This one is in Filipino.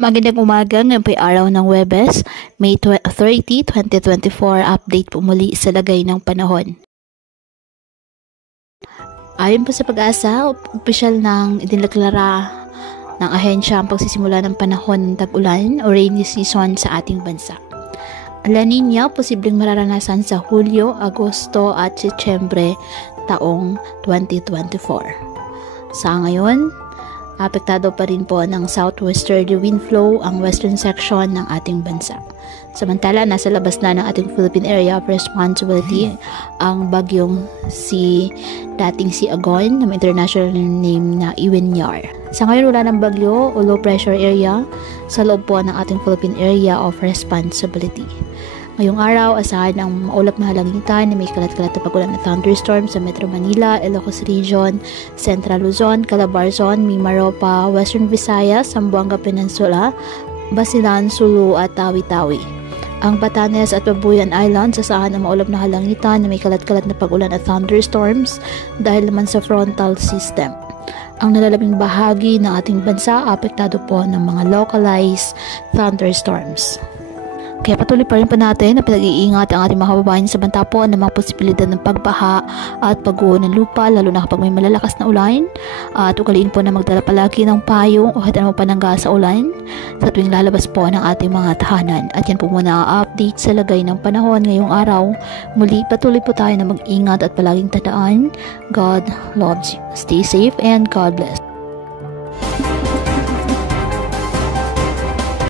Magandang umaga, ngayon po'y araw ng Huwebes, May 30, 2024, update po muli sa lagay ng panahon. Ayon po sa Pag-asa, opisyal nang idineklara ng ahensya ang pagsisimula ng panahon ng tag-ulan o rainy season sa ating bansa. La Nina, posibleng mararanasan sa Hulyo, Agosto at Setyembre taong 2024. Sa ngayon, apektado pa rin po ng southwesterly wind flow ang western section ng ating bansa. Samantala, nasa labas na ng ating Philippine Area of Responsibility ang bagyong dating si Agon na may international name na Iwenyar. Sa ngayon, wala ng bagyo o low pressure area sa loob po ng ating Philippine Area of Responsibility. Ngayong araw, asahan ang maulap na halangitan na may kalat-kalat na pagulan na thunderstorm sa Metro Manila, Ilocos Region, Central Luzon, Calabarzon, Mimaropa, Western Visayas, Zamboanga Peninsula, Basilan, Sulu at Tawi-Tawi. Ang Batanes at Babuyan Islands, asahan ang maulap na halangitan na may kalat-kalat na pagulan at thunderstorms dahil naman sa frontal system. Ang nalalabing bahagi ng ating bansa, apektado po ng mga localized thunderstorms. Kaya patuloy pa rin po natin na pinag-iingat ang ating mga kababayan sa banta po ng mga posibilidad ng pagbaha at pagguho ng lupa, lalo na kapag may malalakas na ulan. At ugaliin po na magdala palagi ng payong o kahit anong panangga sa ulan sa tuwing lalabas po ng ating mga tahanan. At yan po muna ang update sa lagay ng panahon ngayong araw. Muli, patuloy po tayo na mag-ingat at palaging tandaan, God loves you. Stay safe and God bless.